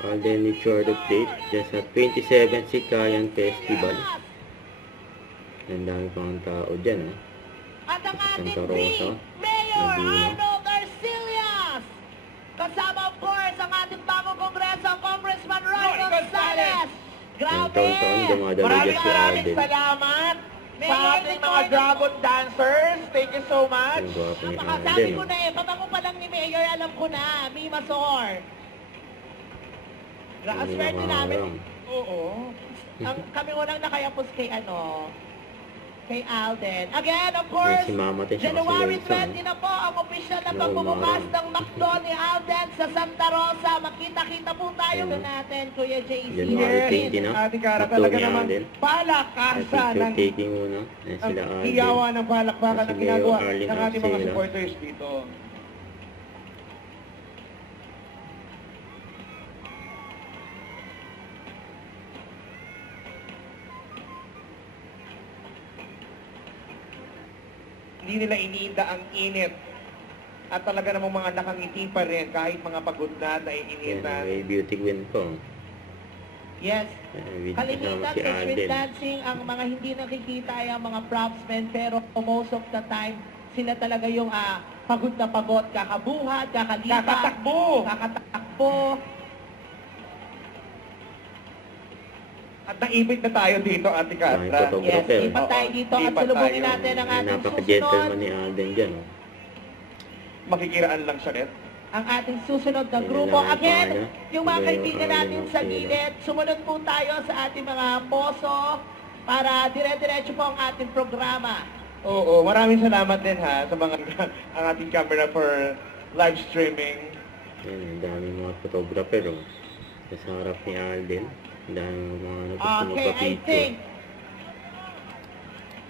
Alden Richard update dyan sa 27 Sikayan Festival. Ang dami pang tao dyan, eh. At ang ating Santa Rosa, Mayor Laguna. Arnold Arcillas. Kasama of course ang ating bagong kongreso, Congressman Roy Gonzales. Ang Grabe! taon-taon dumadalo dyan si Maraming Alden. salamat sa Mayor ating mga Ricardo. dragon dancers. Thank you so much. Ang gwapo ni Napakasabi Alden. ko na eh, pabango pa lang ni Mayor, alam ko na, Mima Sor. Ang Hindi swerte namin. nakaharang. Oo. Kami unang nakayapos kay kay Alden. Again, of course, Yan si Mama Tess, saka si January Lenson, 20 na po ang opisyal na No, pagbubukas Mara. ng McDo ni Alden sa Santa Rosa. Makita-kita po tayo Ayun. na natin, Kuya JC. January 20 na. Ate Cara, Makdo talaga ni naman Alden. palakasan Picture ng taking muna. Yan ang sila Alden. hiyawan ng palakpakan Si na ginagawa Mayor Arlene ng ating mga Arcela. supporters dito. Hindi nila iniinda ang init. At talaga namang mga nakangiti pa rin kahit mga pagod na, Yan, naiinitan. may beauty queen po. Yes. With Kalimitan kasama si sa street Alden. dancing, ang mga hindi nakikita ay ang mga propsmen, pero most of the time, sila talaga yung pagod na pagod, kakabuhat, kakalipat, Kakatakbo! kakatakbo. At naipit na tayo dito, Ate Catra. May photographer. Yes, lipat tayo dito at Lipat salubungin tayo. natin ang ating Napaka-gentleman susunod. ni Alden dyan. Oh. Makikiraan lang siya rin. Ang ating susunod na Yan grupo. lang ang Again, pangalan. yung mga Mayor kaibigan natin Arlene sa Arcela. gilid, sumunod po tayo sa ating mga poso para dire-diretso po ang ating programa. Oo, maraming salamat din ha sa mga ang ating camera for live streaming. Yan, ang daming mga photographer. Oh. Sa harap ni Alden. Ang daming mga gusto Okay, I magpa-picture. think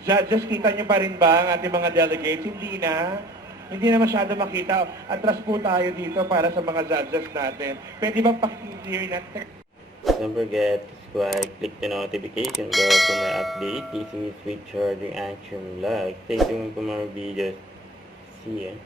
Judges, kita niyo pa rin ba ang ating mga delegates? Hindi na. Hindi na masyado makita. Atras po tayo dito para sa mga judges natin. Pwede bang pakiclear natin? Don't forget to subscribe, click the notification bell for my update. This is Sweet Charging Action Vlog. Stay tuned for more videos. See ya.